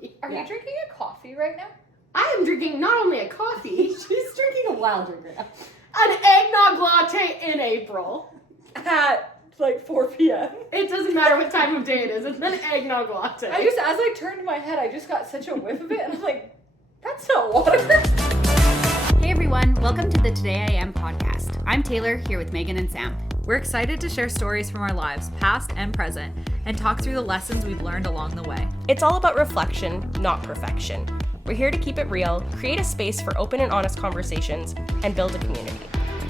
me. Are you drinking a coffee right now? I am drinking not only a coffee, She's drinking a wild drink right now. an eggnog latte in April. At like 4 p.m. It doesn't matter what time of day it is. It's an eggnog latte. As I turned my head, I just got such a whiff of it, and I'm like, that's not water. Hey everyone, welcome to the Today I Am podcast. I'm Taylor, here with Megan and Sam. We're excited to share stories from our lives, past and present, and talk through the lessons we've learned along the way. It's all about reflection, not perfection. We're here to keep it real, create a space for open and honest conversations, and build a community.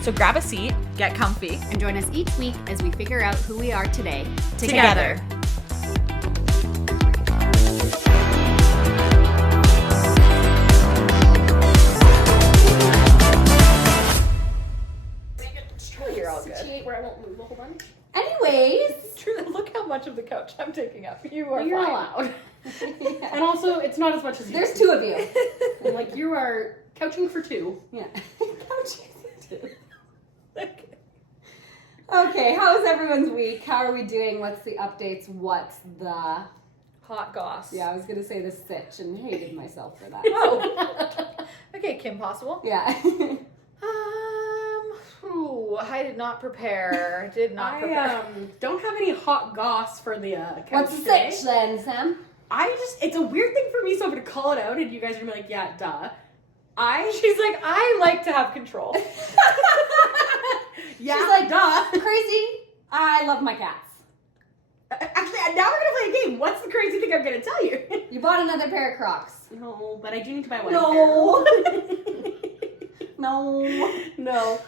So grab a seat, Get comfy And join us each week as we figure out who we are today. together. You're all good. Situate where I won't move. Hold on. Anyways, Truly, look how much of the couch I'm taking up. You are You're fine. allowed. And also, it's not as much as you. there's two of you. And, like, you are couching for two. Yeah. Okay, how was everyone's week? How are we doing? What's the updates? What's the... Hot goss. Yeah, I was going to say the sitch and hated myself for that. Oh. Okay, Kim Possible. Yeah. I did not prepare. I don't have any hot goss for the couch What's the today. sitch then, Sam? It's a weird thing for me, so I'm going to call it out, and you guys are going to be like, yeah, duh. She's like, I like to have control. Yeah, She's like, duh. Crazy, I love my cats. Actually, now we're going to play a game. What's the crazy thing I'm going to tell you? You bought another pair of Crocs. No, but I do need to buy one No. pair. No.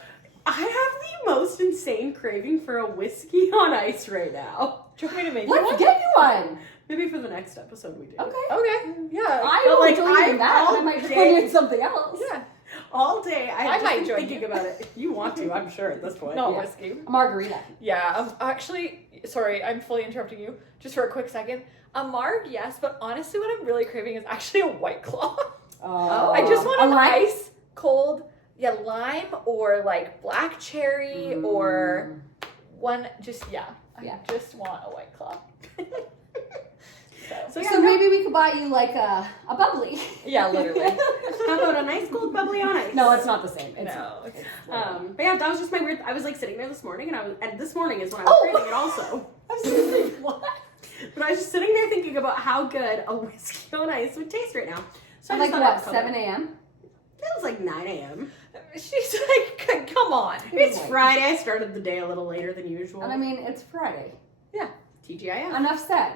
I have the most insane craving for a whiskey on ice right now. Do you want me to make you Let's one? get you one. Maybe for the next episode we do. Okay. Okay, yeah. I But, won't like, join you in that. all I might day- join you in something else. Yeah. All day I I've might just been join thinking you. about it. You want to, I'm sure, at this point. Not Yeah. whiskey. A margarita. Yeah, actually, sorry, I'm fully interrupting you. Just for a quick second. A marg, yes, but honestly what I'm really craving is actually a White Claw. Oh. I just want A an lime? ice cold, lime or like black cherry or one, Yeah. I just want a White Claw. So, So maybe we could buy you like a bubbly. Yeah, literally. how about a nice cold bubbly on ice? No, it's not the same. It's No. It's, But yeah, that was just my weird. I was like sitting there this morning, and this morning is when I was craving it also. I was just like, what? But I was just sitting there thinking about how good a whiskey on ice would taste right now. So I Like just thought I'd what, come 7 up. a.m.? It was like 9 a.m. she's like, come on. It's Friday. I started the day a little later than usual. And I mean, it's Friday. TGIF. Enough said.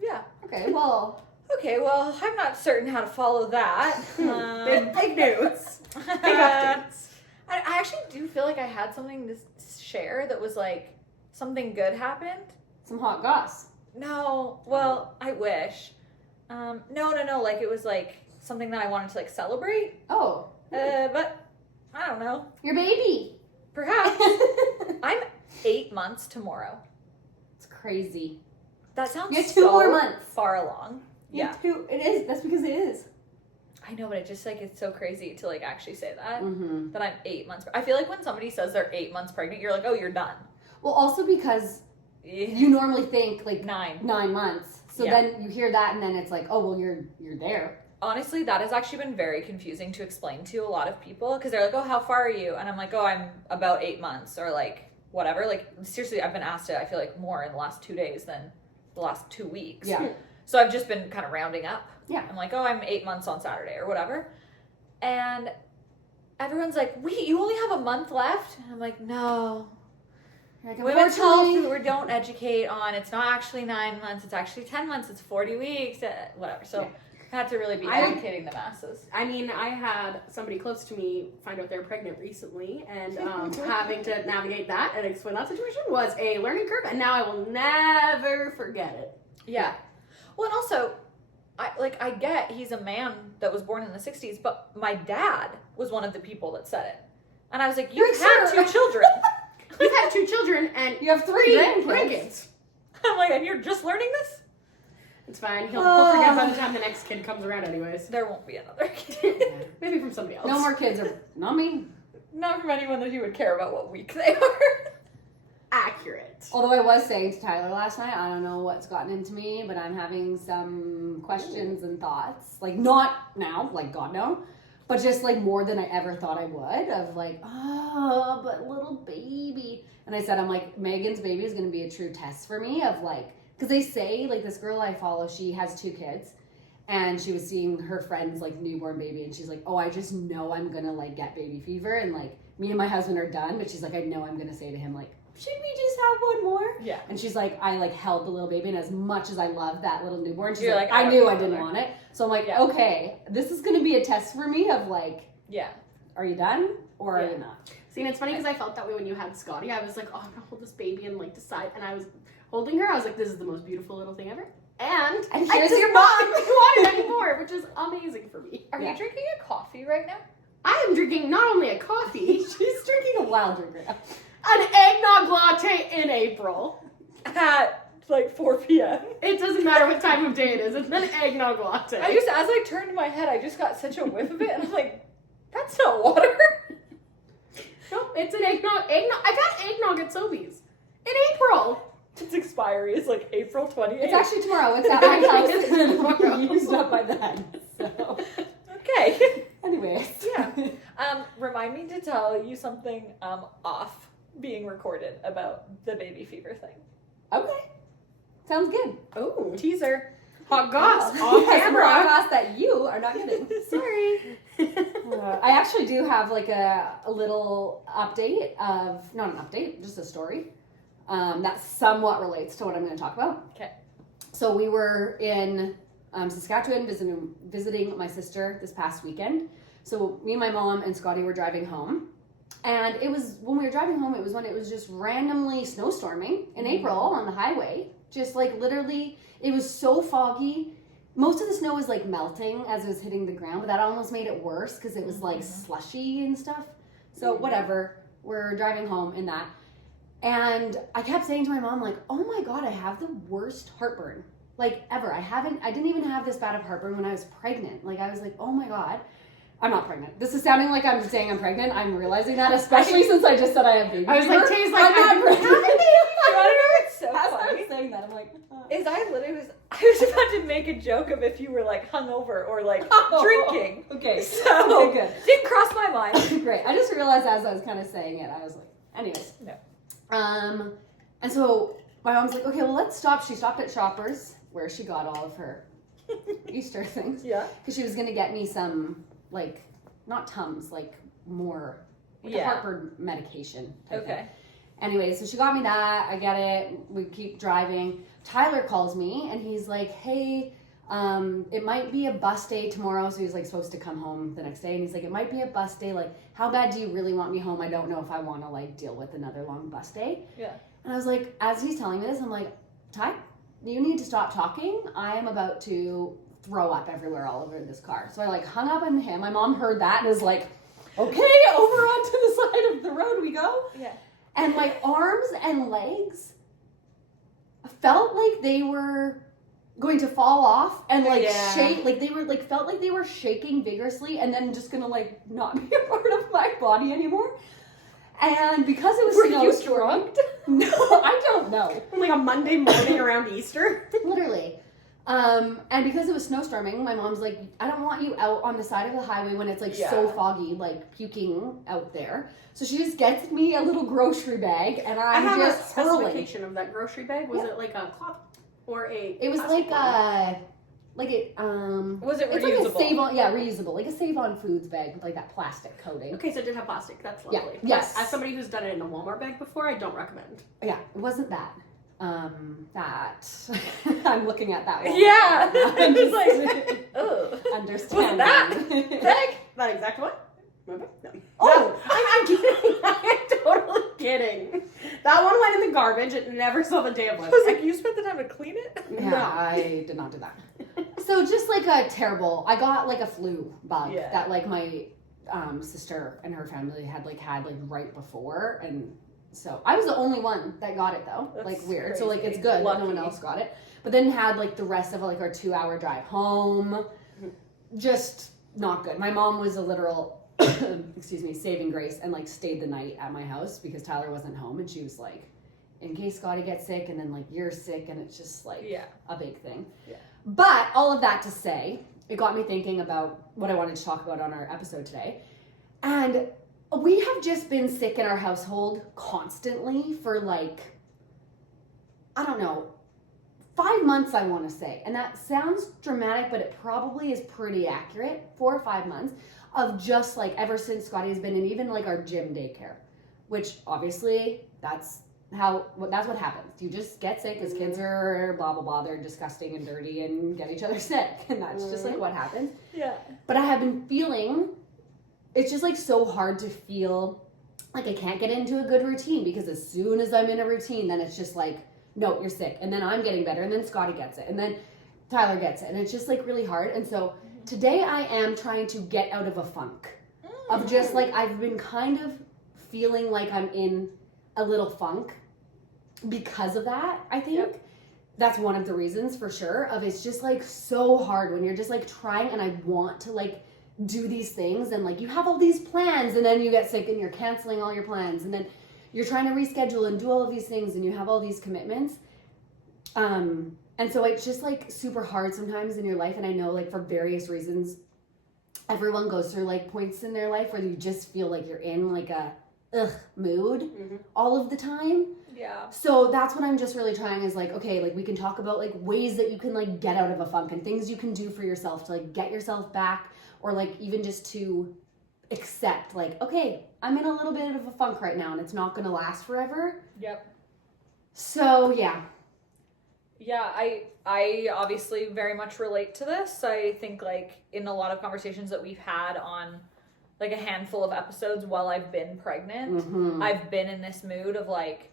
Yeah. Okay, well, Okay, well, I'm not certain how to follow that. Big news. Big I updates. actually do feel like I had something to share that was like something good happened. some hot goss. No, well, I wish. No. Like it was like something that I wanted to like celebrate. Oh, But I don't know. your baby. Perhaps I'm 8 months tomorrow. It's crazy. That sounds You have 2 so more months. far along. Yeah, It is. That's because it is. I know, but it just like it's so crazy to like actually say that. Mm-hmm. That I'm 8 months. I feel like when somebody says they're 8 months pregnant, you're like, oh, you're done. Well, also because you normally think like 9 months. So Yeah. then you hear that and then it's like, oh, well, you're there. Honestly, that has actually been very confusing to explain to a lot of people because they're like, oh, how far are you? And I'm like, oh, I'm about 8 months or like whatever. Like, seriously, I've been asked it, I feel like, more in the last 2 days than the last 2 weeks. Yeah. So I've just been kind of rounding up. Yeah. I'm like, oh, I'm 8 months on Saturday or whatever. And everyone's like, wait, you only have a month left? And I'm like, no. Like, Women's health, unfortunately- we don't educate on, it's not actually 9 months, it's actually 10 months, it's 40 weeks, whatever. So Yeah. I had to really be I- educating the masses. I mean, I had somebody close to me find out they're pregnant recently, and having to navigate that and explain that situation was a learning curve, and now I will never forget it. Yeah. Well, and also, I get he's a man that was born in the 60s, but my dad was one of the people that said it. And I was like, you've had sure? 2 children. You've had 2 children, and You have 3 grandkids. grandkids. I'm like, and you're just learning this? It's fine. He'll forget by the time the next kid comes around anyways. There won't be another kid. Maybe from somebody else. No more kids are not me. Not from anyone that he would care about what week they are. accurate. Although I was saying to Tyler last night, I don't know what's gotten into me, but I'm having some questions and thoughts. Like, not now, like, God no, but just, like, more than I ever thought I would, of, like, oh, but little baby. And I said, I'm like, Megan's baby is going to be a true test for me of, like, because they say, like, this girl I follow, she has 2 kids, and she was seeing her friend's, like, newborn baby, and she's like, oh, I just know I'm going to, like, get baby fever, and, like, me and my husband are done, but she's like, I know I'm going to say to him, like, should we just have one more? Yeah. And she's like, I, like, held the little baby, and as much as I love that little newborn, she's You're like, like, I knew I didn't want it. So I'm like, Yeah. okay, this is going to be a test for me of, like, Yeah. are you done, or are Yeah. you not? See, and it's funny because I felt that way when you had Scotty. I was like, oh, I'm going to hold this baby and, like, decide. And I was holding her. I was like, this is the most beautiful little thing ever. And I here's just your not mom. want it anymore, which is amazing for me. Are Yeah. you drinking a coffee right now? I am drinking not only a coffee, She's drinking a wild drink right now. an eggnog latte in April. At like 4 p.m. It doesn't matter what time of day it is. It's an eggnog latte. I just, as I turned my head, I just got such a whiff of it, and I'm like, that's not water. Nope, it's an eggnog. I've had eggnog at Sobeys in April. Its expiry is like April 28th. It's actually tomorrow. It's at my house. It's It's tomorrow. used up by then. So, okay. anyways. Yeah. Remind me to tell you something off being recorded about the baby fever thing. Okay. Sounds good. Oh, teaser. Hot goss Yes, on some camera. podcast that you are not getting. Sorry. I actually do have like a little update of, not an update, just a story that somewhat relates to what I'm going to talk about. Okay. So we were in Saskatchewan visiting my sister this past weekend. So me and my mom and Scotty were driving home. And it was, when we were driving home, it was when it was just randomly snowstorming in April on the highway. Just like literally, it was so foggy. Most of the snow was like melting as it was hitting the ground, but that almost made it worse because it was like slushy and stuff. So whatever, we're driving home in that. And I kept saying to my mom, like, oh my God, I have the worst heartburn, like ever. I didn't even have this bad of heartburn when I was pregnant. Like I was like, oh my God. I'm not pregnant. This is sounding like I'm saying I'm pregnant. I'm realizing that, especially since I just said I have baby I was like, fever. Tay's like, I'm not I'm pregnant. You wanna know what's so As I funny? was saying that, I'm like, Is I was about to make a joke of if you were like hungover or like drinking. Okay. So Okay, didn't cross my mind. good. Great. I just realized as I was kind of saying it, I was like, anyways. No. And so my mom's like, okay, well, let's stop. She stopped at Shoppers, where she got all of her Easter things. Yeah. Because she was going to get me some, like, not Tums, like more like a Yeah. heartburn medication type Okay. thing. Anyway, so she got me that. I get it. We keep driving. Tyler calls me and he's like, hey, it might be a bus day tomorrow. So he's like supposed to come home the next day. And he's like, it might be a bus day. Like, how bad do you really want me home? I don't know if I want to like deal with another long bus day. Yeah. And I was like, as he's telling me this, I'm like, Ty, you need to stop talking. I am about to throw up everywhere all over this car. So I like hung up on him. My mom heard that and is like, okay, over onto the side of the road we go. Yeah. And my arms and legs felt like they were going to fall off and like Yeah. shake, like they were like, felt like they were shaking vigorously and then just gonna like not be a part of my body anymore. And because it was Were you snowstorming, drugged? no, I don't know. Like a Monday morning around Easter. Literally. And because it was snowstorming, my mom's like, I don't want you out on the side of the highway when it's like so Yeah. foggy, like puking out there. So she just gets me a little grocery bag and I I'm have a just hurling. specification of that grocery bag. Was it like a cloth or a? It was plastic like one? Was it it's reusable? like a save on, yeah, reusable, like a Save On Foods bag with like that plastic coating. Okay, so it did have plastic. That's Yeah, lovely. yes. As somebody who's done it in a Walmart bag before, I don't recommend. Yeah, it wasn't that. That I'm looking at that one. Yeah. I'm It's just like, ugh. understanding. That exact one? Remember? No. Oh! I'm kidding. I'm totally kidding. That one went in the garbage. It never saw the day of I life. was like, you spent the time to clean it? Yeah, No. I did not do that. So just like a terrible, I got like a flu bug Yeah. that like my sister and her family had like right before, and so I was the only one that got it though. That's like weird. So like crazy. it's good that no one Lucky. else got it. But then had like the rest of like our 2-hour drive home. Just not good. My mom was a literal excuse me, saving grace and like stayed the night at my house because Tyler wasn't home and she was like in case Scotty gets sick and then like you're sick and it's just like a big thing. Yeah. But all of that to say, it got me thinking about what I wanted to talk about on our episode today. And we have just been sick in our household constantly for like, I don't know, 5 months, I want to say. And that sounds dramatic, but it probably is pretty accurate. 4 or 5 months of just like ever since Scotty has been in, even like our gym daycare, which obviously that's what happens. You just get sick as kids are blah, blah, blah. They're disgusting and dirty and get each other sick. And that's just like what happens. Yeah. But I have been feeling, it's just like so hard to feel like I can't get into a good routine, because as soon as I'm in a routine, then it's just like, no, you're sick. And then I'm getting better. And then Scotty gets it. And then Tyler gets it. And it's just like really hard. And so today I am trying to get out of a funk of just like, I've been kind of feeling like I'm in a little funk because of that, I think. Yep. That's one of the reasons for sure of it's just like so hard when you're just like trying and I want to like do these things and like you have all these plans and then you get sick and you're canceling all your plans and then you're trying to reschedule and do all of these things and you have all these commitments. And so it's just like super hard sometimes in your life. And I know like for various reasons, everyone goes through like points in their life where you just feel like you're in like a mood all of the time. Yeah. So that's what I'm just really trying is like, okay, like we can talk about like ways that you can like get out of a funk and things you can do for yourself to like get yourself back, or like even just to accept like, okay, I'm in a little bit of a funk right now and it's not going to last forever. Yep. So yeah. Yeah, I obviously very much relate to this. I think like in a lot of conversations that we've had on like a handful of episodes while I've been pregnant, I've been in this mood of like,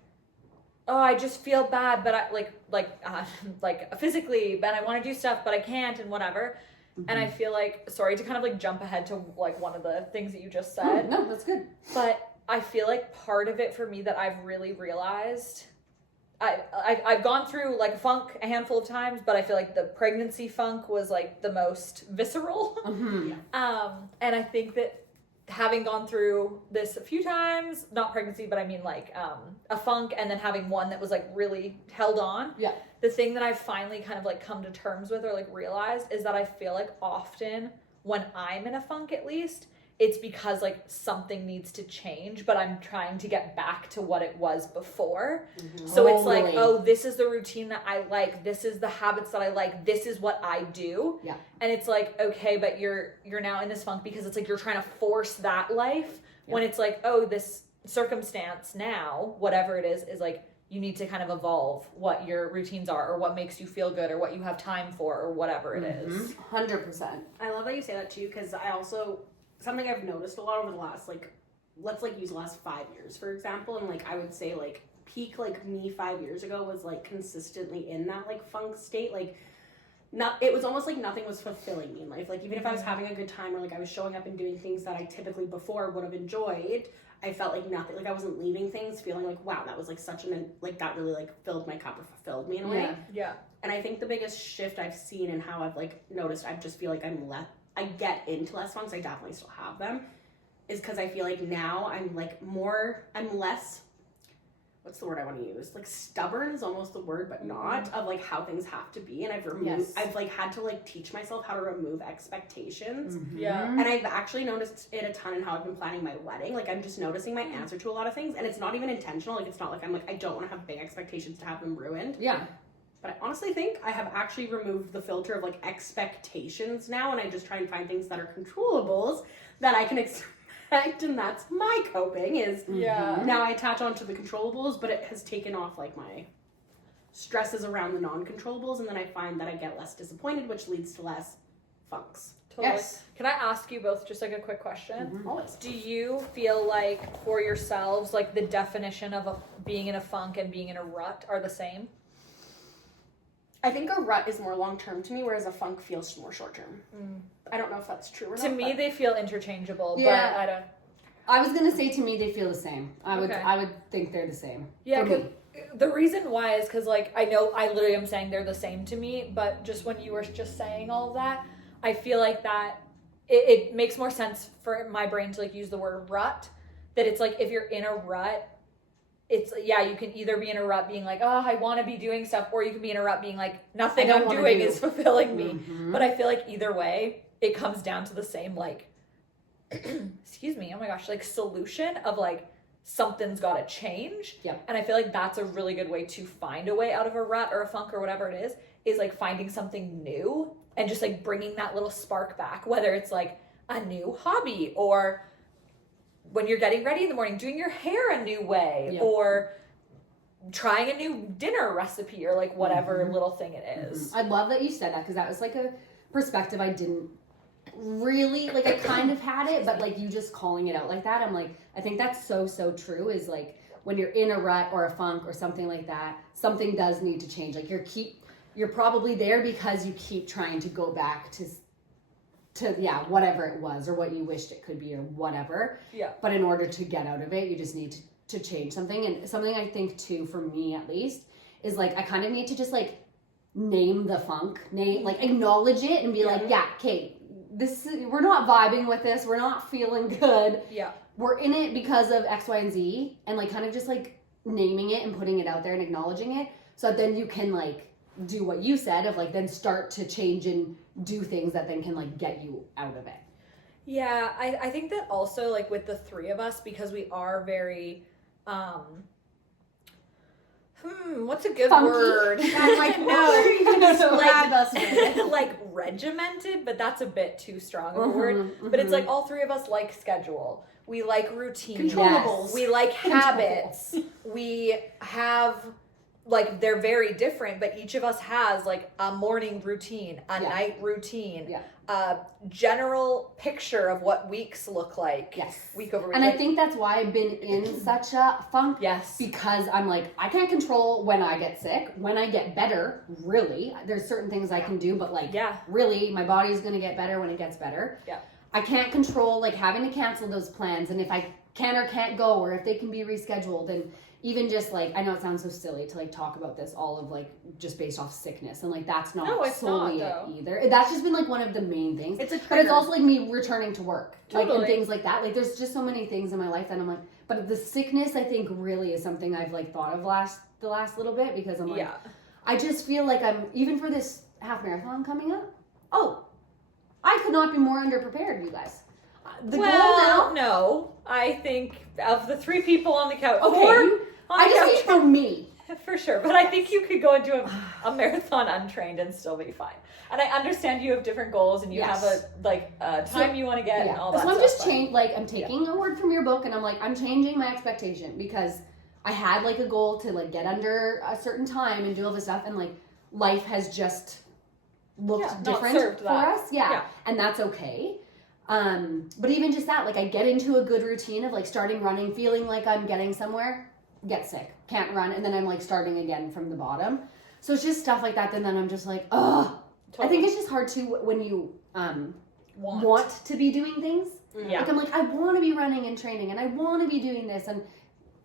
oh, I just feel bad, but I like physically, but I want to do stuff, but I can't and whatever. And I feel like, sorry to kind of like jump ahead to like one of the things that you just said. No, that's good. But I feel like part of it for me that I've really realized, I've gone through like a funk a handful of times, but I feel like the pregnancy funk was like the most visceral. And I think that having gone through this a few times, not pregnancy, but I mean like a funk, and then having one that was like really held on. Yeah. The thing that I've finally kind of like come to terms with or like realized is that I feel like often when I'm in a funk, at least, it's because like something needs to change, but I'm trying to get back to what it was before. So it's like, oh, this is the routine that I like. This is the habits that I like. This is what I do. Yeah. And it's like, okay, but you're now in this funk because it's like you're trying to force that life when it's like, oh, this circumstance now, whatever it is like you need to kind of evolve what your routines are or what makes you feel good or what you have time for or whatever it is. 100%. I love that you say that too, because I also, something I've noticed a lot over the last, like, let's like use the last 5 years, for example, and like I would say like peak like me 5 years ago was like consistently in that like funk state, like it was almost like nothing was fulfilling me in life. Like even if I was having a good time or like I was showing up and doing things that I typically before would have enjoyed, I felt like nothing, like I wasn't leaving things feeling like, wow, that was like such like that really like filled my cup or fulfilled me in a way. Yeah. And I think the biggest shift I've seen and how I've like noticed, I just feel like I get into less funks, I definitely still have them, is because I feel like now I'm less, what's the word I want to use? Like stubborn is almost the word, but not, of like how things have to be. And I've like had to like teach myself how to remove expectations. Yeah. And I've actually noticed it a ton in how I've been planning my wedding. Like I'm just noticing my answer to a lot of things, and it's not even intentional. Like it's not like I'm like, I don't want to have big expectations to have them ruined. Yeah. But I honestly think I have actually removed the filter of like expectations now, and I just try and find things that are controllables that I can expect, and that's my coping is now I attach onto the controllables, but it has taken off like my stresses around the non-controllables, and then I find that I get less disappointed, which leads to less funks. Totally. Yes. Can I ask you both just like a quick question? Always. Do you feel like for yourselves, like the definition of being in a funk and being in a rut are the same? I think a rut is more long-term to me, whereas a funk feels more short-term. I don't know if that's true or not. To me, they feel interchangeable, Yeah. but I don't. I was gonna say to me they feel the same. I would Okay. think they're the same. Yeah, for because me. the reason why is because like I know I literally am saying they're the same to me, but just when you were just saying all of that, I feel like that it makes more sense for my brain to like use the word rut. That it's like if you're in a rut, it's, you can either be in a rut being like, oh, I want to be doing stuff, or you can be in a rut being like, nothing I'm doing is fulfilling me. But I feel like either way, it comes down to the same, like, excuse me, oh my gosh, like solution of like, something's got to change. Yep. And I feel like that's a really good way to find a way out of a rut or a funk or whatever it is like finding something new and just like bringing that little spark back, whether it's like a new hobby or when you're getting ready in the morning, doing your hair a new way or trying a new dinner recipe or like whatever little thing it is. I love that you said that because that was like a perspective I didn't really, like I kind of had it, but like you just calling it out like that, I'm like, I think that's so true is like when you're in a rut or a funk or something like that, something does need to change. Like you're probably there because you keep trying to go back to whatever it was or what you wished it could be or whatever. Yeah. But in order to get out of it, you just need to change something. And something I think too, for me at least, is like I kind of need to just like name the funk, like acknowledge it and be like, yeah, Kate, we're not vibing with this, we're not feeling good. Yeah. We're in it because of X, Y, and Z, and like kind of just like naming it and putting it out there and acknowledging it, so that then you can like do what you said of like then start to change and do things that then can like get you out of it. Yeah, I think that also like with the three of us, because we are very what's a good Funky? word? Like, no, you can describe us with. Like regimented, but that's a bit too strong of a word. But it's like all three of us like schedule. We like routine. Controllables. Yes. We like habits. We have like they're very different, but each of us has like a morning routine, a night routine, a general picture of what weeks look like. Yes. Week over week. And I think that's why I've been in such a funk. Yes. Because I'm like, I can't control when I get sick. When I get better, really, there's certain things I can do, but like, really, my body's going to get better when it gets better. Yeah. I can't control like having to cancel those plans, and if I can or can't go, or if they can be rescheduled, and even just like, I know it sounds so silly to like talk about this all of like just based off sickness, and like that's not solely it either. That's just been like one of the main things. But it's also like me returning to work, like and things like that. Like there's just so many things in my life that I'm like, but the sickness I think really is something I've like thought of the last little bit, because I'm like, I just feel like I'm, even for this half marathon coming up, I could not be more underprepared, you guys. The goal now. No, I think of the three people on the couch. Okay, I just mean for me. For sure, but I think you could go into a marathon untrained and still be fine. And I understand you have different goals and you have a time you want to get and all that stuff. So I'm just I'm taking a word from your book, and I'm like, I'm changing my expectation, because I had like a goal to like get under a certain time and do all this stuff, and like life has just looked different for us. And that's okay. But even just that, like I get into a good routine of like starting running, feeling like I'm getting somewhere, get sick, can't run, and then I'm like starting again from the bottom. So it's just stuff like that. And then I'm just like, ugh. Totally. I think it's just hard too when you want to be doing things. Yeah. Like I'm like, I want to be running and training, and I want to be doing this, and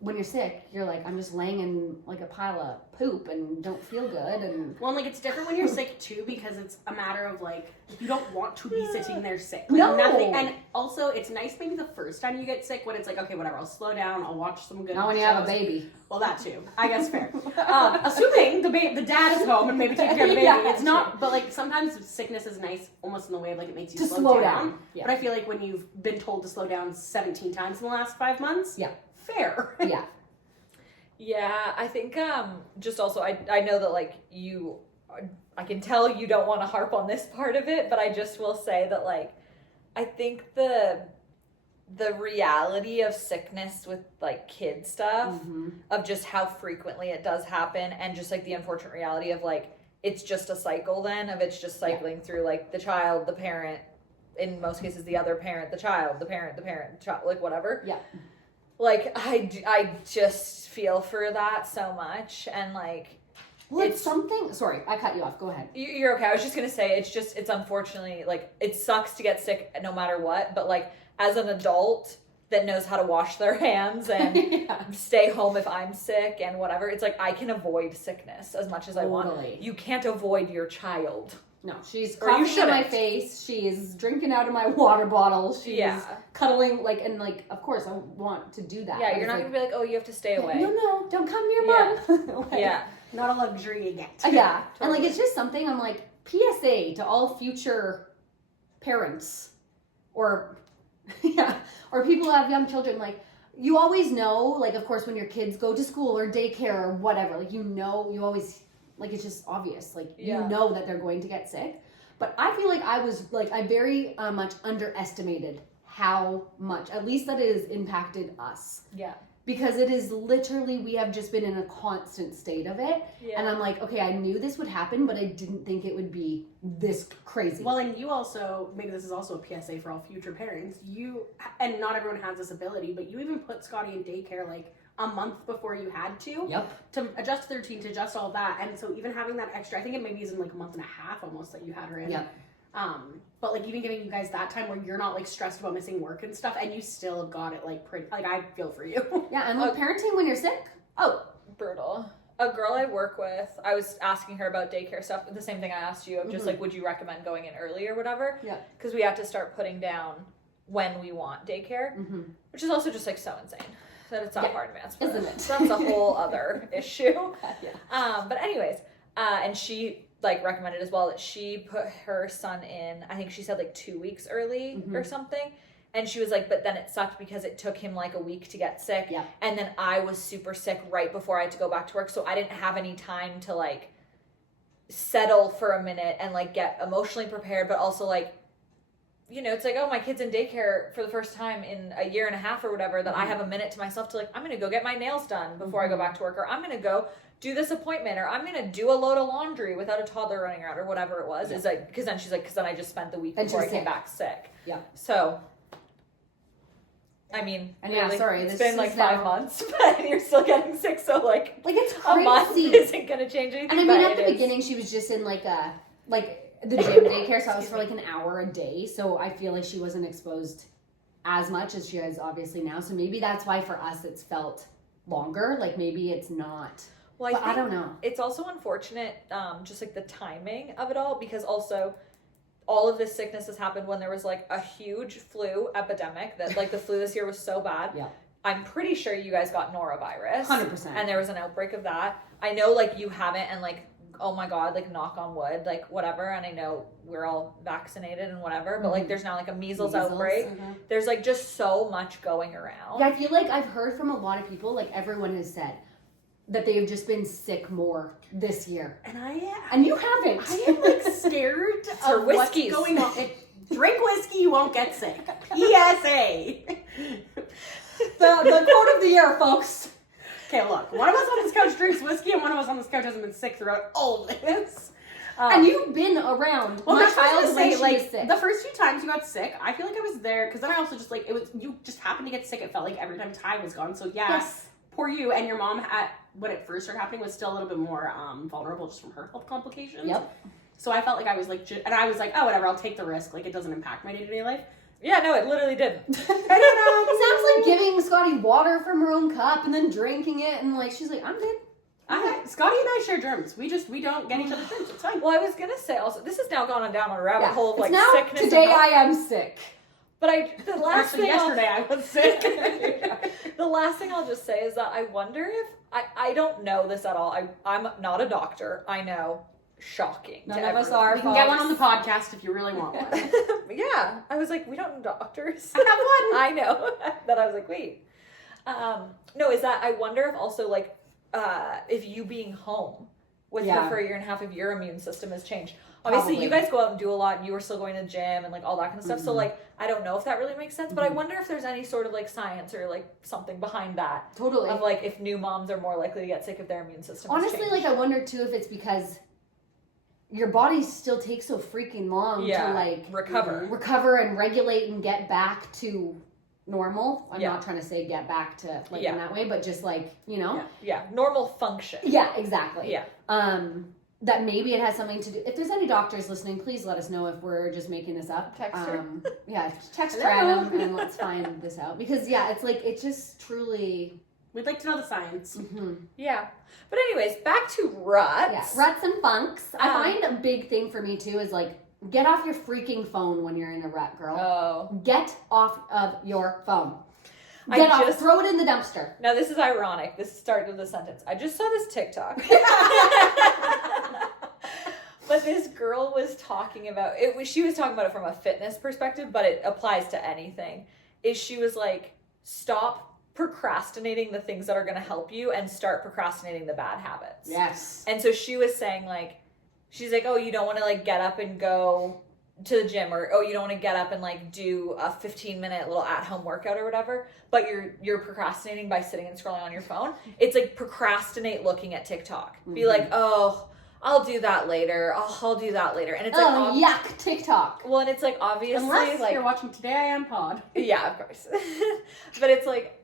when you're sick, you're like, I'm just laying in like a pile of poop and don't feel good. And well, like it's different when you're sick too, because it's a matter of like, you don't want to be sitting there sick. Like, no. Nothing, and also it's nice maybe the first time you get sick when it's like, okay, whatever, I'll slow down, I'll watch some good Not when shows. you have a baby. Well, that too. I guess fair. Assuming the dad is home and maybe taking care of the baby. It's not, but like sometimes sickness is nice almost in the way of like it makes you slow down. Yeah. But I feel like when you've been told to slow down 17 times in the last 5 months, fair. Yeah. Yeah, I think just also I know that like I can tell you don't want to harp on this part of it, but I just will say that like I think the reality of sickness with like kid stuff, of just how frequently it does happen, and just like the unfortunate reality of like it's just a cycle then of it's just cycling through like the child, the parent, in most cases the other parent, the child, the parent, the child, like whatever. Yeah. Like, I just feel for that so much, and, like... Well, it's something... Sorry, I cut you off. Go ahead. You're okay. I was just going to say, it's unfortunately, like, it sucks to get sick no matter what, but, like, as an adult that knows how to wash their hands and stay home if I'm sick and whatever, it's like, I can avoid sickness as much as I want. You can't avoid your child. No, she's Or you coughing in my shouldn't. face. She's drinking out of my water bottle. She's Yeah. cuddling, like, and like, of course, I want to do that. Yeah, but you're it's not like, gonna be like, oh, you have to stay away. No, don't come near mom. Like, Yeah. Not a luxury you get. Yeah. And Totally. like, it's just something I'm like, PSA to all future parents or, or people who have young children. Like, you always know, like, of course, when your kids go to school or daycare or whatever, like, you always, like, it's just obvious. Like, you know that they're going to get sick. But I feel like I very much underestimated how much, at least that it has impacted us. Yeah. Because it is literally, we have just been in a constant state of it. Yeah. And I'm like, okay, I knew this would happen, but I didn't think it would be this crazy. Well, and you also, maybe this is also a PSA for all future parents, and not everyone has this ability, but you even put Scotty in daycare like a month before you had to. Yep. To adjust their routine, to adjust all that. And so even having that extra, I think it maybe is in like a month and a half almost that you had her in. Yep. But like even giving you guys that time where you're not like stressed about missing work and stuff, and you still have got it like pretty, like I feel for you. Yeah, and with parenting when you're sick, Brutal. A girl I work with, I was asking her about daycare stuff, the same thing I asked you, of just like, would you recommend going in early or whatever? Yeah. Because we have to start putting down when we want daycare, which is also just like so insane that it's that far in advance. Isn't it? So that's a whole other issue. Yeah. But anyways, and she like recommended as well that she put her son in, I think she said like 2 weeks early or something. And she was like, but then it sucked because it took him like a week to get sick. Yeah. And then I was super sick right before I had to go back to work. So I didn't have any time to like settle for a minute and like get emotionally prepared, but also like, you know, it's like, oh, my kid's in daycare for the first time in a year and a half or whatever, that I have a minute to myself to like, I'm going to go get my nails done before I go back to work, or I'm going to go do this appointment, or I'm going to do a load of laundry without a toddler running around, or whatever it was. Is like, because then she's like, because then I just spent the week And before I she's came sick. back sick. Yeah. So, I mean, And yeah, really, sorry, it's this been is like now- 5 months, but you're still getting sick, so like it's a month crazy. isn't going to change anything. And I mean, but at the it is. beginning, she was just in like the gym daycare, so I was for like an hour a day. So I feel like she wasn't exposed as much as she is obviously now. So maybe that's why for us it's felt longer. Like maybe it's not. Well, But I don't know. It's also unfortunate, just like the timing of it all, because also all of this sickness has happened when there was like a huge flu epidemic. That like the flu this year was so bad. Yeah. I'm pretty sure you guys got norovirus. 100%. And there was an outbreak of that. I know like you haven't, and like, oh my God, like knock on wood, like whatever. And I know we're all vaccinated and whatever, but like there's now like a measles outbreak. There's like just so much going around. Yeah, I feel like I've heard from a lot of people, like everyone has said, that they have just been sick more this year. And you haven't. I am like scared Her of whiskeys. what's going on. Drink whiskey, you won't get sick. PSA. the quote of the year, folks. Okay, look. One of us on this couch drinks whiskey, and one of us on this couch hasn't been sick throughout all of this. And you've been around Well, my that's what I child was when gonna she say. was Like sick. the first few times you got sick, I feel like I was there because then I also just like it was you just happened to get sick. It felt like every time Ty was gone. So yeah, Yes. poor you. And your mom had when it first started happening was still a little bit more vulnerable just from her health complications. Yep. So I felt like I was like, and I was like, oh whatever, I'll take the risk. Like it doesn't impact my day to day life. Yeah, no, it literally didn't. It sounds like giving Scotty water from her own cup and then drinking it, and like she's like, I'm good. Scotty and I share germs. We don't get each other's germs. It's fine. Well, I was gonna say also, this has now gone down a rabbit hole of like It's now sickness. today and health. I am sick. But the last Actually, thing yesterday I was sick. the last thing I'll just say is that I wonder if I don't know this at all. I'm not a doctor. I know, shocking. None to of us everyone. are. You can get one on the podcast if you really want one. Yeah, I was like, we don't know doctors. I have one. I know. That I was like, wait. No, is that I wonder if also like if you being home with her for a year and a half, if your immune system has changed. Obviously, Probably. you guys go out and do a lot, and you were still going to the gym and like all that kind of stuff. So like, I don't know if that really makes sense, but I wonder if there's any sort of like science or like something behind that. Totally. Of like if new moms are more likely to get sick if their immune system. has Honestly, changed. like I wonder too if it's because your body still takes so freaking long to like recover and regulate and get back to normal. I'm not trying to say get back to like in that way, but just like, you know. Yeah, normal function. Yeah, exactly. Yeah. That maybe it has something to do. If there's any doctors listening, please let us know if we're just making this up. Text her. Yeah, text random and let's find this out. Because yeah, it's like it just truly We'd like to know the science. Mm-hmm. Yeah. But anyways, back to ruts. Yeah, ruts and funks. I Um, find a big thing for me too is like, get off your freaking phone when you're in a rut, girl. Oh. Get off of your phone. I Get off, just- throw it in the dumpster. Now this is ironic. This started the sentence. I just saw this TikTok. But this girl was talking about it. She was talking about it from a fitness perspective, but it applies to anything. She was like, stop procrastinating the things that are going to help you and start procrastinating the bad habits. Yes. And so she was saying like, she's like, oh, you don't want to like get up and go to the gym, or oh, you don't want to get up and like do a 15-minute little at-home workout or whatever, but you're procrastinating by sitting and scrolling on your phone. It's like procrastinate looking at TikTok. Be like, oh, I'll do that later. I'll do that later. And it's like, yuck, TikTok. well, and it's like obviously Unless like you're watching Today I Am Pod. yeah, of course. But it's like,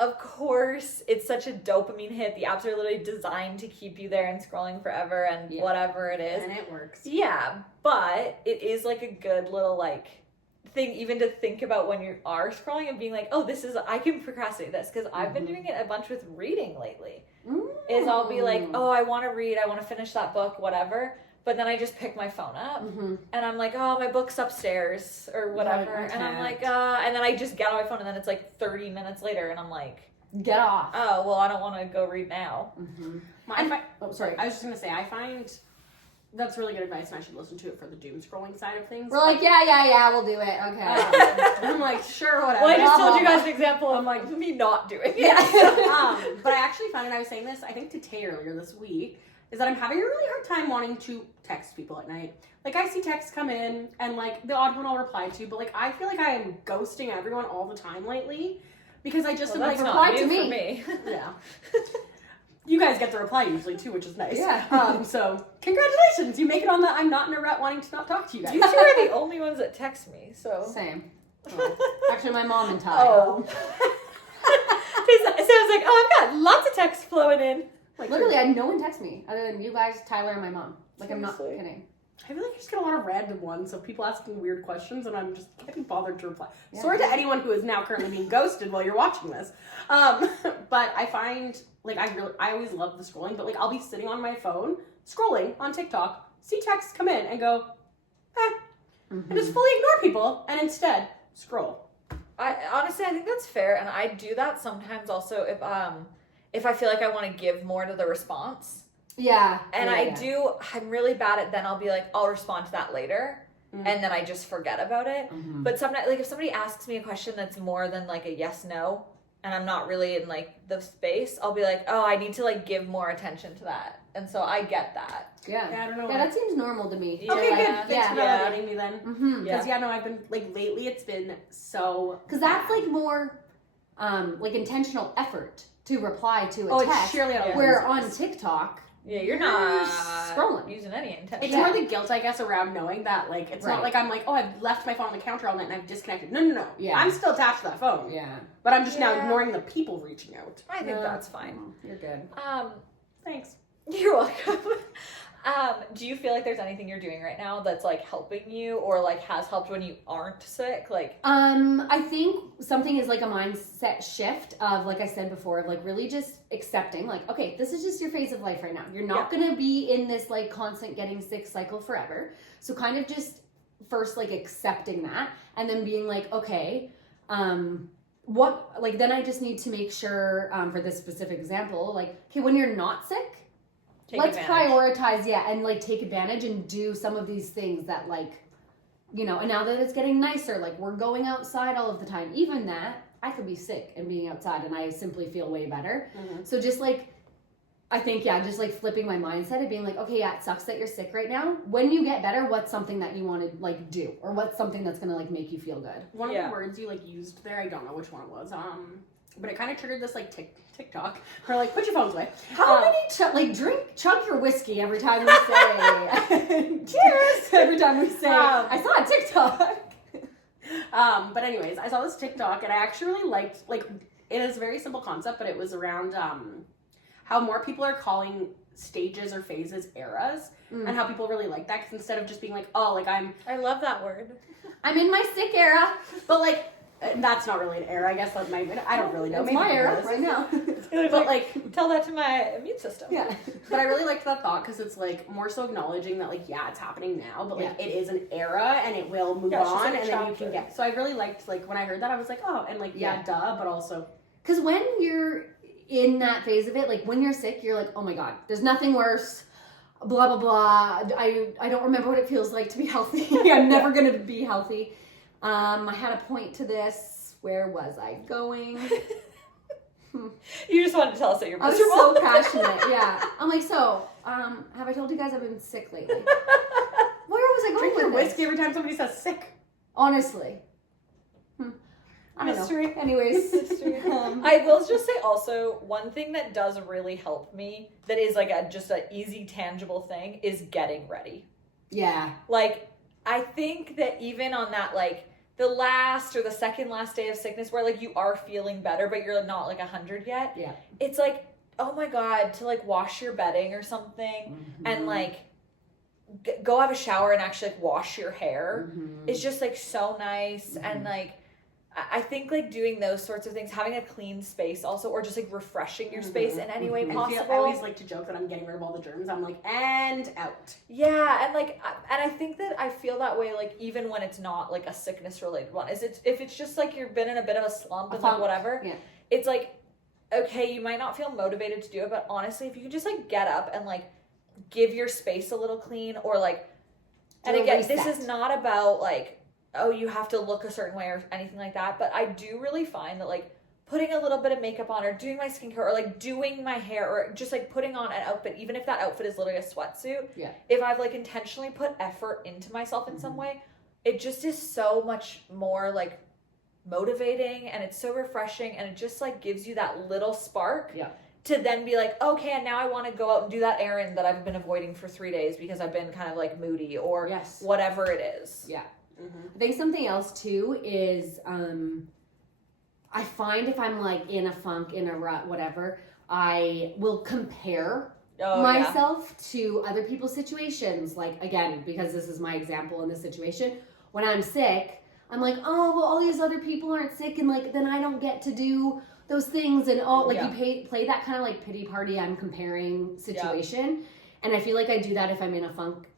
of course, it's such a dopamine hit. The apps are literally designed to keep you there and scrolling forever and whatever it is. And it works. Yeah, but it is like a good little like thing even to think about when you are scrolling and being like, oh, I can procrastinate this, because I've been doing it a bunch with reading lately. Is I'll be like, oh, I want to read, I want to finish that book, whatever. But then I just pick my phone up and I'm like, oh, my book's upstairs or whatever. Right, and I'm like, and then I just get on my phone and then it's like 30 minutes later and I'm like, Get off. oh, well, I don't want to go read now. Sorry. I was just going to say, I find that's really good advice and I should listen to it for the doom scrolling side of things. We're like, yeah, we'll do it. Okay. I'm like, sure, whatever. Well, I just Blah, told you blah, guys an example of like me not doing it. Yeah. But I actually found, and I was saying this, I think to Tay earlier this week, is that I'm having a really hard time wanting to text people at night. Like, I see texts come in, and, like, the odd one I'll reply to, but, like, I feel like I am ghosting everyone all the time lately, because I just am like, reply to new me. for me. yeah. You guys get the reply usually, too, which is nice. Yeah. So, congratulations, you make it on the I'm not in a rut wanting to not talk to you guys. You two are the only ones that text me, so. Same. Oh. Actually, my mom and Ty. Oh. So I was like, oh, I've got lots of texts flowing in. Like, literally, I had no one text me other than you guys, Tyler, and my mom. Like, I'm not Seriously. kidding. I feel like I just get a lot of random ones of people asking weird questions, and I'm just can't be bothered to reply. Yeah. Sorry to anyone who is now currently being ghosted while you're watching this. But I find, like, I always love the scrolling, but, like, I'll be sitting on my phone, scrolling on TikTok, see texts come in, and go, and just fully ignore people, and instead, scroll. Honestly, I think that's fair, and I do that sometimes also if I feel like I want to give more to the response. Yeah. And yeah. I'm really bad at, then I'll be like, I'll respond to that later. And then I just forget about it. But sometimes, like, if somebody asks me a question that's more than, like, a yes, no, and I'm not really in, like, the space, I'll be like, oh, I need to, like, give more attention to that. And so I get that. Yeah. I don't know. Yeah, that seems normal to me. Yeah. Okay, Like, good. Thanks for yeah. validating me then. Mm-hmm. Because, no, I've been, like, lately it's been so Because that's, like, more, like, intentional effort to reply to a it's text. surely Yeah. Where on TikTok, Yeah, you're not scrolling. using any intention. It's more the guilt, I guess, around knowing that, like, it's not Right. like I'm like, oh, I've left my phone on the counter all night and I've disconnected. No. Yeah. I'm still attached to that phone. yeah. But I'm just now Yeah. ignoring the people reaching out. I think that's fine. You're good. Thanks. You're welcome. Do you feel like there's anything you're doing right now that's like helping you or like has helped when you aren't sick? Like, I think something is like a mindset shift of, like I said before, of like really just accepting, like, okay, this is just your phase of life right now. You're not gonna be in this like constant getting sick cycle forever. So kind of just first like accepting that and then being like, okay, what, like, then I just need to make sure, for this specific example, like, okay, when you're not sick, let's prioritize, and like take advantage and do some of these things that, like, you know, and now that it's getting nicer, like we're going outside all of the time, even that I could be sick and being outside and I simply feel way better. So just like, I think, just like flipping my mindset and being like, okay, it sucks that you're sick right now. When you get better, what's something that you want to like do, or what's something that's gonna like make you feel good? One of the words you like used there, I don't know which one it was. But it kind of triggered this like TikTok for like put your phones away. How many chug your whiskey every time we say cheers every time we say I saw a TikTok. But anyways, I saw this TikTok and I actually really liked, like, it is a very simple concept, but it was around how more people are calling stages or phases eras, and how people really like that, because instead of just being like, oh, like I love that word. I'm in my sick era, but like that's not really an era. I guess that might. I don't really know. It's Maybe my it era is. right now. But like, tell that to my immune system. Yeah. but I really liked that thought because it's like more so acknowledging that like it's happening now, but like it is an era and it will move Yeah, it's just on, like a and then you chapter. can get. So I really liked like when I heard that I was like, oh, and like duh, but also Because when you're in that phase of it, like when you're sick, you're like, oh my God, there's nothing worse. Blah, blah, blah. I don't remember what it feels like to be healthy. I'm never going to be healthy. I had a point to this. Where was I going? You just wanted to tell us that you're I was miserable. so passionate. Yeah. I'm like, so, have I told you guys I've been sick lately? Where was I going drink your with this? whiskey every time somebody says sick. Honestly. I don't Mystery. know. Anyways. I will just say also, one thing that does really help me, that is like just an easy, tangible thing, is getting ready. Yeah. Like, I think that even on that, like, the last or the second last day of sickness where, like, you are feeling better, but you're not, like, 100 yet. Yeah. It's like, oh my God, to, like, wash your bedding or something and, like, go have a shower and actually, like, wash your hair is just, like, so nice. And, like, I think, like, doing those sorts of things, having a clean space also, or just, like, refreshing your space in any way possible. I always like to joke that I'm getting rid of all the germs. I'm like, and out. Yeah, and, like, and I think that I feel that way, like, even when it's not, like, a sickness-related one. If it's just, like, you've been in a bit of a slump and, like, whatever, it's, like, okay, you might not feel motivated to do it, but honestly, if you can just, like, get up and, like, give your space a little clean, or, like, and again, this is not about, like, oh, you have to look a certain way or anything like that. But I do really find that, like, putting a little bit of makeup on or doing my skincare or, like, doing my hair or just, like, putting on an outfit, even if that outfit is literally a sweatsuit, if I've, like, intentionally put effort into myself in some way, it just is so much more, like, motivating, and it's so refreshing, and it just, like, gives you that little spark to then be like, okay, and now I want to go out and do that errand that I've been avoiding for 3 days because I've been kind of, like, moody or whatever it is. Yeah. I think something else too is I find if I'm like in a funk, in a rut, whatever, I will compare myself to other people's situations. Like, again, because this is my example in this situation, when I'm sick, I'm like, oh, well, all these other people aren't sick, and like then I don't get to do those things, and all like you play that kind of like pity party, I'm comparing situation, and I feel like I do that if I'm in a funk.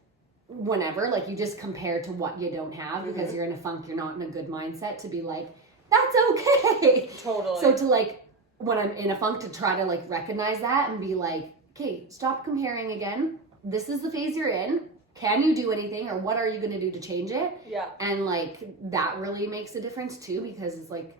Whenever, like, you just compare to what you don't have because you're in a funk, you're not in a good mindset to be like, that's okay. Totally. So to, like, when I'm in a funk, to try to, like, recognize that and be like, okay, stop comparing again. This is the phase you're in. Can you do anything, or what are you going to do to change it? Yeah. And, like, that really makes a difference too, because it's like,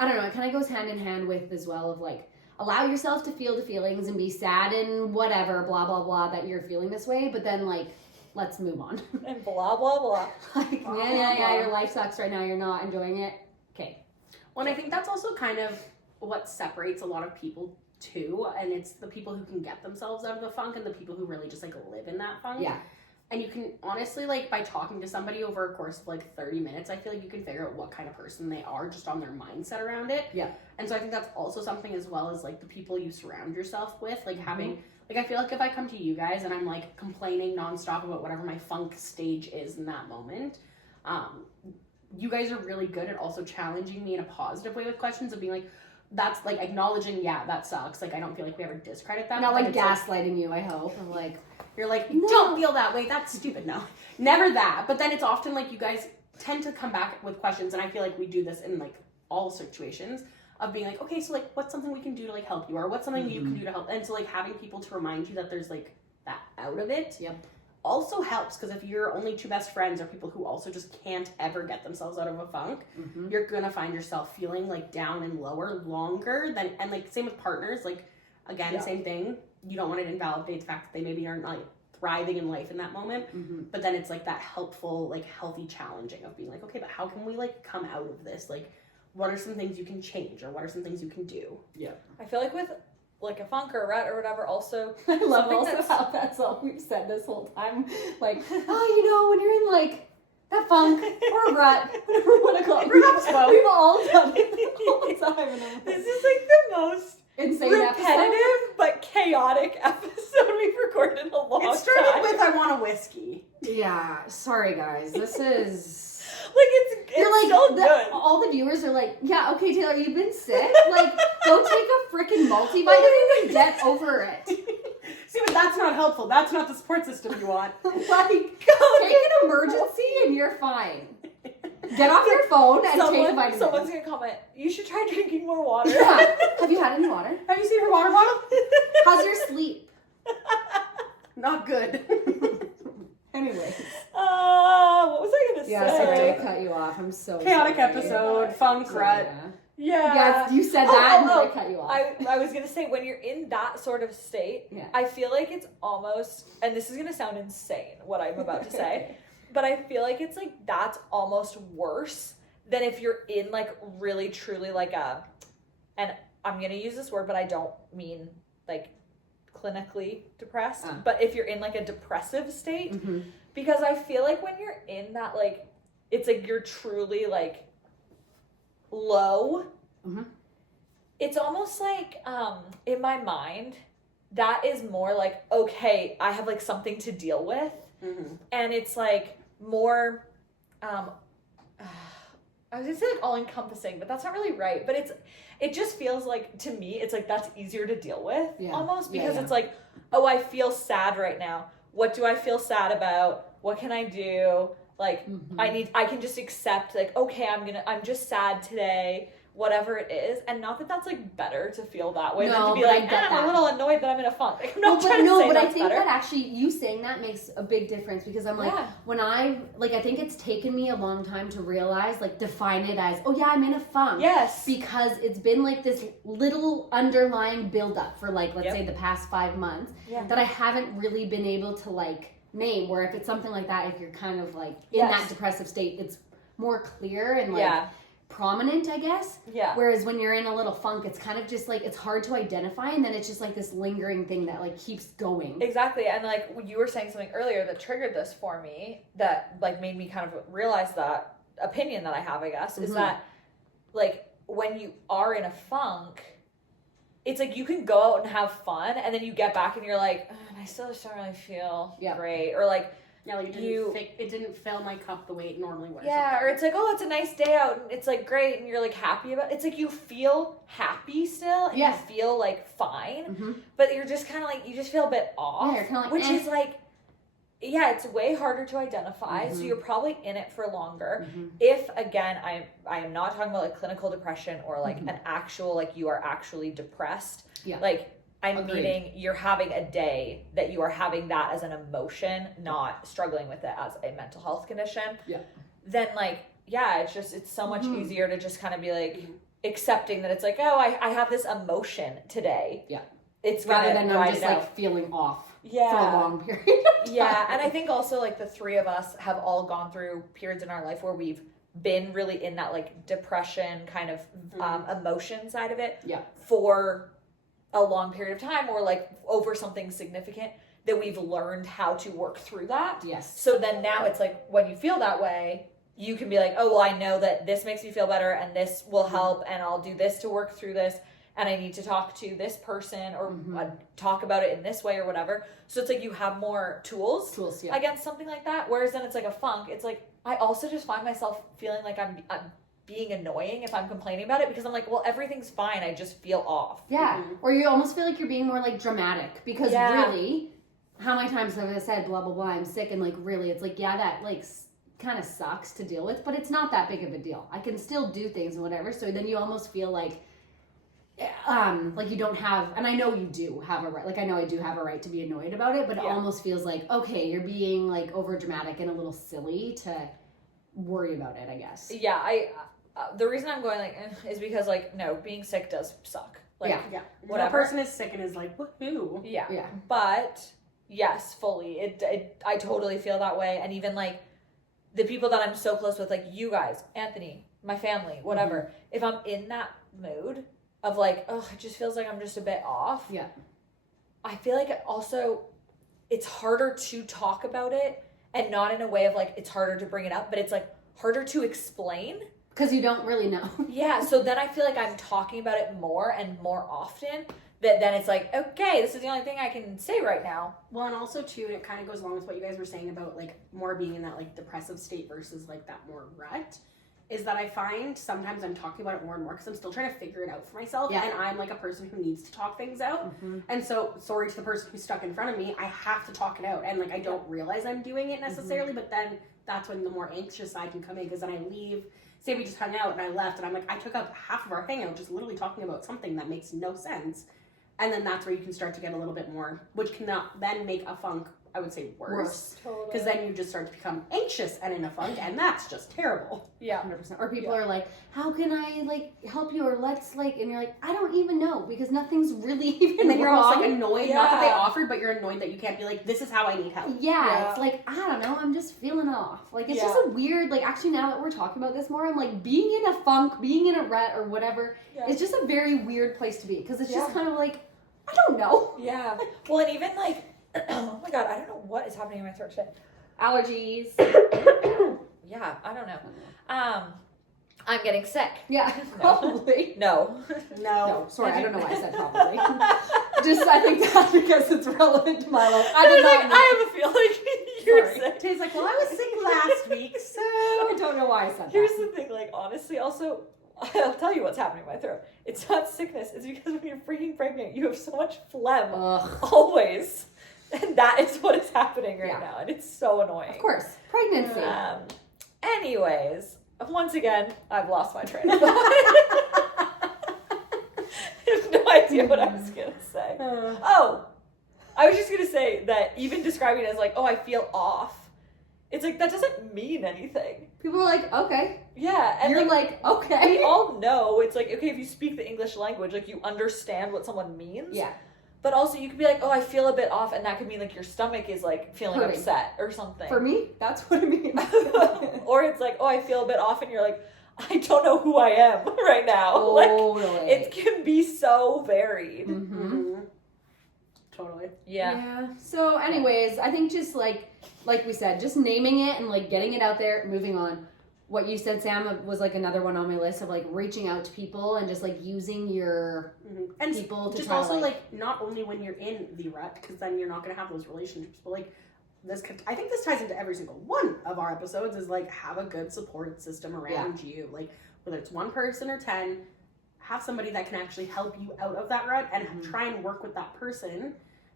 I don't know, it kind of goes hand in hand with as well of, like, allow yourself to feel the feelings and be sad and whatever, blah, blah, blah, that you're feeling this way, but then, like, let's move on. And blah, blah, blah. Like, yeah, your life sucks right now, you're not enjoying it. Okay. Well, and I think that's also kind of what separates a lot of people too, and it's the people who can get themselves out of the funk and the people who really just, like, live in that funk. Yeah. And you can honestly, like, by talking to somebody over a course of, like, 30 minutes, I feel like you can figure out what kind of person they are just on their mindset around it. Yeah. And so I think that's also something, as well as, like, the people you surround yourself with, like, having... Like, I feel like if I come to you guys and I'm, like, complaining nonstop about whatever my funk stage is in that moment, you guys are really good at also challenging me in a positive way with questions of being like, that's, like, acknowledging, that sucks. Like, I don't feel like we ever discredit that. Not, like, gaslighting you, I hope. Of, like, you're like, don't feel that way. That's stupid. No, never that. But then it's often, like, you guys tend to come back with questions, and I feel like we do this in, like, all situations. Of being like, okay, so, like, what's something we can do to, like, help you? Or what's something you can do to help? And so, like, having people to remind you that there's, like, that out of it also helps. Because if you're only two best friends or people who also just can't ever get themselves out of a funk, you're going to find yourself feeling, like, down and lower longer than, and, like, same with partners. Like, again, same thing. You don't want to invalidate the fact that they maybe aren't, like, thriving in life in that moment. But then it's, like, that helpful, like, healthy challenging of being like, okay, but how can we, like, come out of this? Like, what are some things you can change, or what are some things you can do? Yeah. I feel like with, like, a funk or a rut or whatever, also... I love also how that's all we've said this whole time. Like, oh, you know, when you're in, like, that funk or a rut, whatever you want to call it. We've all done it all the time. This is, like, the most insane repetitive but chaotic episode we've recorded in a long time. It started with, I want a whiskey. Yeah, sorry, guys. This is... Like, it's you're like still good. all the viewers are like, yeah, okay, Taylor, you've been sick. Like, go take a freaking multivitamin and get over it. See, but that's not helpful. That's not the support system you want. Like, take an emergency and you're fine. Get off your phone and take a vitamin. Someone's gonna comment, you should try drinking more water. Yeah. Have you had any water? Have you seen her water bottle? How's your sleep? Not good. Anyways. What was I gonna Yeah, say? sorry to cut you off. I'm so Chaotic sorry. episode, funk rut. Yeah. Yeah, you said that and then I cut you off. I was gonna say, when you're in that sort of state, Yeah. I feel like it's almost, and this is gonna sound insane what I'm about to say, but I feel like it's like that's almost worse than if you're in like really truly like a, and I'm gonna use this word, but I don't mean like clinically depressed, but if you're in like a depressive state, because I feel like when you're in that, like, it's like you're truly like low, it's almost like in my mind that is more like, okay, I have like something to deal with, and it's like more I was gonna say like all encompassing, but that's not really right, but it just feels like, to me, it's like that's easier to deal with almost, because it's like, oh, I feel sad right now, what do I feel sad about, what can I do, like I can just accept, like, okay, I'm just sad today, whatever it is, and not that that's like better to feel that way than to be like, I'm a little annoyed that I'm in a funk. Like, I'm not trying to say but I that's think better. that actually you saying that makes a big difference, because I'm like, when I think it's taken me a long time to realize, like, define it as, oh yeah, I'm in a funk. Yes. Because it's been like this little underlying buildup for like, let's say the past 5 months that I haven't really been able to like name, where if it's something like that, if you're kind of like in that depressive state, it's more clear and like prominent, I guess. Yeah. Whereas when you're in a little funk, it's kind of just like, it's hard to identify, and then it's just like this lingering thing that like keeps going. Exactly. And like you were saying something earlier that triggered this for me, that like made me kind of realize that opinion that I have, I guess, is that like when you are in a funk, it's like you can go out and have fun, and then you get back and you're like, I still just don't really feel great, or like, yeah, like it didn't fill my cup the way it normally would. Yeah, or it's like, oh, it's a nice day out, and it's like great, and you're like happy about it. It's like you feel happy still, and you feel like fine, but you're just kind of like, you just feel a bit off. Yeah, you're kind of like, which is like, it's way harder to identify, so you're probably in it for longer. If, again, I am not talking about like clinical depression or like an actual, like you are actually depressed. Yeah. Like, I'm meaning you're having a day that you are having that as an emotion, not struggling with it as a mental health condition. Yeah. Then like, it's so much easier to just kind of be like accepting that it's like, oh, I have this emotion today. Yeah. It's rather than I'm just like feeling off for a long period of time. Yeah. And I think also like the three of us have all gone through periods in our life where we've been really in that like depression kind of emotion side of it for a long period of time, or like over something significant, that we've learned how to work through that. Yes. So then now it's like, when you feel that way, you can be like, oh, well, I know that this makes me feel better, and this will help, and I'll do this to work through this, and I need to talk to this person, or talk about it in this way, or whatever. So it's like you have more tools against something like that. Whereas then it's like a funk. It's like, I also just find myself feeling like I'm being annoying if I'm complaining about it, because I'm like, well, everything's fine, I just feel off. Yeah. Or you almost feel like you're being more like dramatic, because really, how many times have I said blah blah blah, I'm sick, and like really it's like, that like kind of sucks to deal with, but it's not that big of a deal. I can still do things and whatever. So then you almost feel like you don't have, and I know you do have a right, like I know I do have a right to be annoyed about it, but it almost feels like, okay, you're being like over dramatic and a little silly to worry about it, I guess. Yeah, the reason I'm going like is because like, no, being sick does suck. Like, whatever. That person is sick and is like, woohoo. Yeah. But yes, fully, I totally feel that way. And even like the people that I'm so close with, like you guys, Anthony, my family, whatever. If I'm in that mood of like, oh, it just feels like I'm just a bit off. Yeah. I feel like it's harder to talk about it, and not in a way of like, it's harder to bring it up, but it's like harder to explain. Because you don't really know. Yeah, so then I feel like I'm talking about it more and more often, that then it's like, okay, this is the only thing I can say right now. Well, and also too, and it kind of goes along with what you guys were saying about like more being in that like depressive state versus like that more rut, is that I find sometimes I'm talking about it more and more because I'm still trying to figure it out for myself. Yeah. And I'm like a person who needs to talk things out. And so, sorry to the person who's stuck in front of me, I have to talk it out. And like, I don't realize I'm doing it necessarily, but then that's when the more anxious side can come in, because then I leave. Say we just hung out and I left, and I'm like, I took up half of our hangout just literally talking about something that makes no sense. And then that's where you can start to get a little bit more, which cannot then make a funk, I would say, worse. Because then you just start to become anxious and in a funk, and that's just terrible. Yeah. 100%. Or people are like, how can I like help you, or let's like, and you're like, I don't even know, because nothing's really even And then you're almost like wrong. annoyed, not that they offered, but you're annoyed that you can't be like, this is how I need help. Yeah, it's like, I don't know, I'm just feeling off. Like, it's just a weird, like, actually now that we're talking about this more, I'm like, being in a funk, being in a rut or whatever, it's just a very weird place to be, because it's just kind of like, I don't know. Yeah. Well, and even like, oh my God, I don't know what is happening in my throat today. Allergies. Yeah, I don't know. I'm getting sick. Yeah, probably. No. No, sorry, I don't know why I said probably. Just, I think that's because it's relevant to my life. I did not know. I have a feeling you're sick. Tay's like, well, I was sick last week, so. I don't know why I said Here's that. the thing, like, honestly, also, I'll tell you what's happening in my throat. It's not sickness. It's because when you're freaking pregnant, you have so much phlegm. Ugh. Always. And that is what is happening right now. And it's so annoying. Of course, pregnancy. Anyways, once again, I've lost my train of thought. I have no idea what I was going to say. I was just going to say that even describing it as like, oh, I feel off. It's like, that doesn't mean anything. People are like, okay. Yeah. And you're like, okay. we all know it's like, okay, if you speak the English language, like you understand what someone means. Yeah. But also you could be like, oh, I feel a bit off, and that could mean like your stomach is like feeling hurting. upset or something. For me, that's what it means. Or it's like, oh, I feel a bit off, and you're like, I don't know who I am right now. Totally. Like, it can be so varied. Mm-hmm. Totally. Yeah. So anyways, I think just like we said, just naming it and like getting it out there, moving on. What you said, Sam, was like another one on my list of like reaching out to people and just like using your and people to just try also to, like not only when you're in the rut, because then you're not going to have those relationships, but like this could, I think this ties into every single one of our episodes, is like have a good support system around you, like whether it's one person or 10, have somebody that can actually help you out of that rut and try and work with that person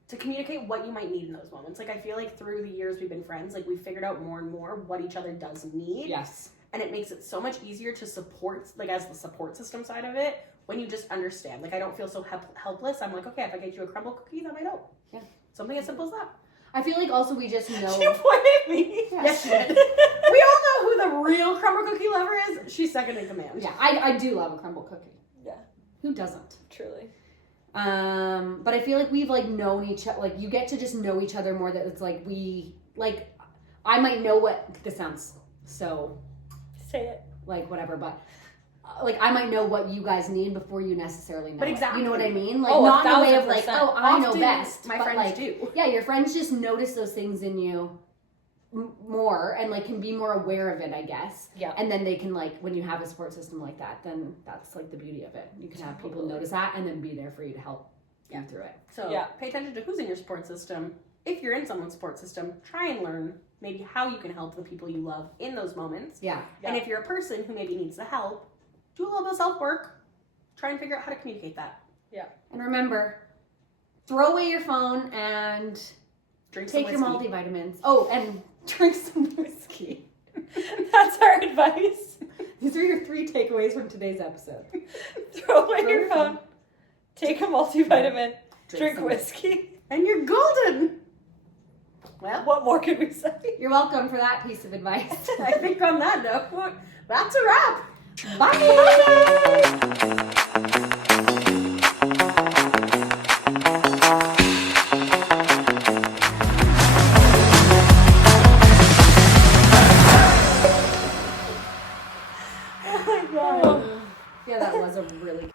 to communicate what you might need in those moments. Like I feel like through the years we've been friends, like we've figured out more and more what each other does need. Yes. And it makes it so much easier to support, like as the support system side of it, when you just understand. Like I don't feel so helpless. I'm like, okay, if I get you a crumble cookie, that might help. Yeah. Something as simple as that. I feel like also we just know. You pointed at me. Yes, she did. We all know who the real crumble cookie lover is. She's second in command. Yeah, I do love a crumble cookie. Yeah. Who doesn't? Truly. But I feel like we've like known each other. Like you get to just know each other more. That it's like I might know what this sounds so. Say it. Like whatever, but like I might know what you guys need before you necessarily know. But it. exactly. You know what I mean? Like Oh, not in a way of like, 1000%. oh, I know Often best. my but, friends like, do. Yeah, your friends just notice those things in you more and like can be more aware of it, I guess. Yeah. And then they can like when you have a support system like that, then that's like the beauty of it. You can have people notice that and then be there for you to help you through it. So pay attention to who's in your support system. If you're in someone's support system, try and learn maybe how you can help the people you love in those moments. Yeah. And if you're a person who maybe needs the help, do a little bit of self-work. Try and figure out how to communicate that. Yeah. And remember, throw away your phone and take your multivitamins. Oh, and drink some whiskey. That's our advice. These are your 3 takeaways from today's episode. Throw away your phone. Take a multivitamin. Drink some whiskey. And you're golden. Well, What more could we say? You're welcome for that piece of advice. I think on that note, that's a wrap. Yeah, that was a really